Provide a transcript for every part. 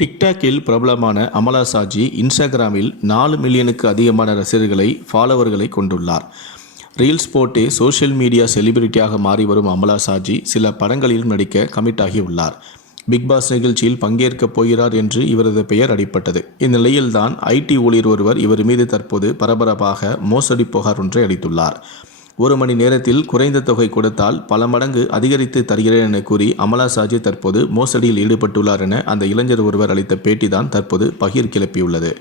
டிக்டாக்கில் பிரபலமான அமலா சாஜி இன்ஸ்டாகிராமில் 4 மில்லியனுக்கு அதிகமான ரசிகர்களை ஃபாலோவர்களை கொண்டுள்ளார். ரீல்ஸ் போட்டு சோஷியல் மீடியா செலிபிரிட்டியாக மாறி வரும் அமலா சாஜி சில படங்களிலும் நடிக்க கமிட் ஆகியுள்ளார். பிக் பாஸ் நிகழ்ச்சியில் பங்கேற்கப் போகிறார் என்று இவரது பெயர் அடிபட்டது. இந்நிலையில்தான் ஐடி ஊழியர் ஒருவர் இவர் மீது தற்போது பரபரப்பாக மோசடி புகார் ஒன்றை அளித்துள்ளார். 1 மணி நேரத்தில் குறைந்த தொகை கொடுத்தால் பல மடங்கு அதிகரித்து தருகிறேன் என கூறி அமலா சாஜி தற்போது மோசடியில் ஈடுபட்டுள்ளார் என அந்த இளைஞர் ஒருவர் அளித்த பேட்டிதான் தற்போது பகீர் கிளப்பியுள்ளது.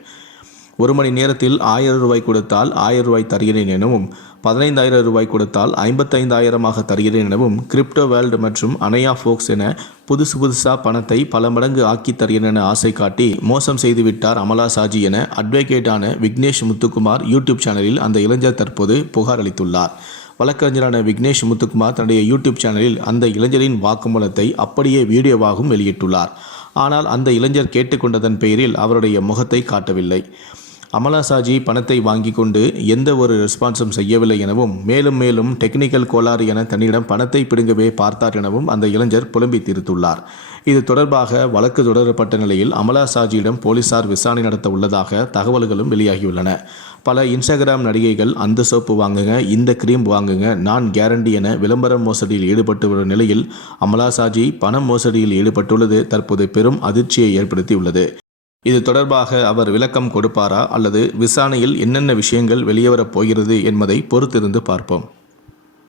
1 மணி நேரத்தில் ₹1000 கொடுத்தால் ₹1000 தருகிறேன் எனவும், ₹15,000 கொடுத்தால் ₹55,000 தருகிறேன் எனவும், கிரிப்டோ வேர்ல்டு மற்றும் அனயா ஃபோக்ஸ் என புதுசா பணத்தை பல மடங்கு ஆக்கி தருகிறேன் என ஆசை காட்டி மோசம் செய்துவிட்டார் அமலா சாஜி என அட்வொகேட்டான விக்னேஷ் முத்துக்குமார் யூடியூப் சேனலில் அந்த இளைஞர் தற்போது புகார் அளித்துள்ளார். வழக்கறிஞரான விக்னேஷ் முத்துக்குமார் தன்னுடைய யூடியூப் சேனலில் அந்த இளைஞரின் வாக்குமூலத்தை அப்படியே வீடியோவாகவும் வெளியிட்டுள்ளார். ஆனால் அந்த இளைஞர் கேட்டுக்கொண்டதன் பெயரில் அவருடைய முகத்தை காட்டவில்லை. அமலா சாஜி பணத்தை வாங்கி கொண்டு எந்த ஒரு ரெஸ்பான்ஸும் செய்யவில்லை எனவும், மேலும் டெக்னிக்கல் கோளாறு என தன்னிடம் பணத்தை பிடுங்கவே பார்த்தார் எனவும் அந்த இளைஞர் புலம்பி தீர்த்துள்ளார். இது தொடர்பாக வழக்கு தொடரப்பட்ட நிலையில் அமலா சாஜியிடம் போலீசார் விசாரணை நடத்த உள்ளதாக தகவல்களும் வெளியாகியுள்ளன. பல இன்ஸ்டாகிராம் நடிகைகள் அந்த சோப்பு வாங்குங்க, இந்த கிரீம் வாங்குங்க, நான் கேரண்டி என விளம்பர மோசடியில் ஈடுபட்டு வரும் நிலையில் அமலா சாஜி பண மோசடியில் ஈடுபட்டுள்ளது தற்போது பெரும் அதிர்ச்சியை ஏற்படுத்தியுள்ளது. இது தொடர்பாக அவர் விளக்கம் கொடுப்பாரா அல்லது விசாரணையில் என்னென்ன விஷயங்கள் வெளியேறப் போகிறது என்பதை பொறுத்திருந்து பார்ப்போம்.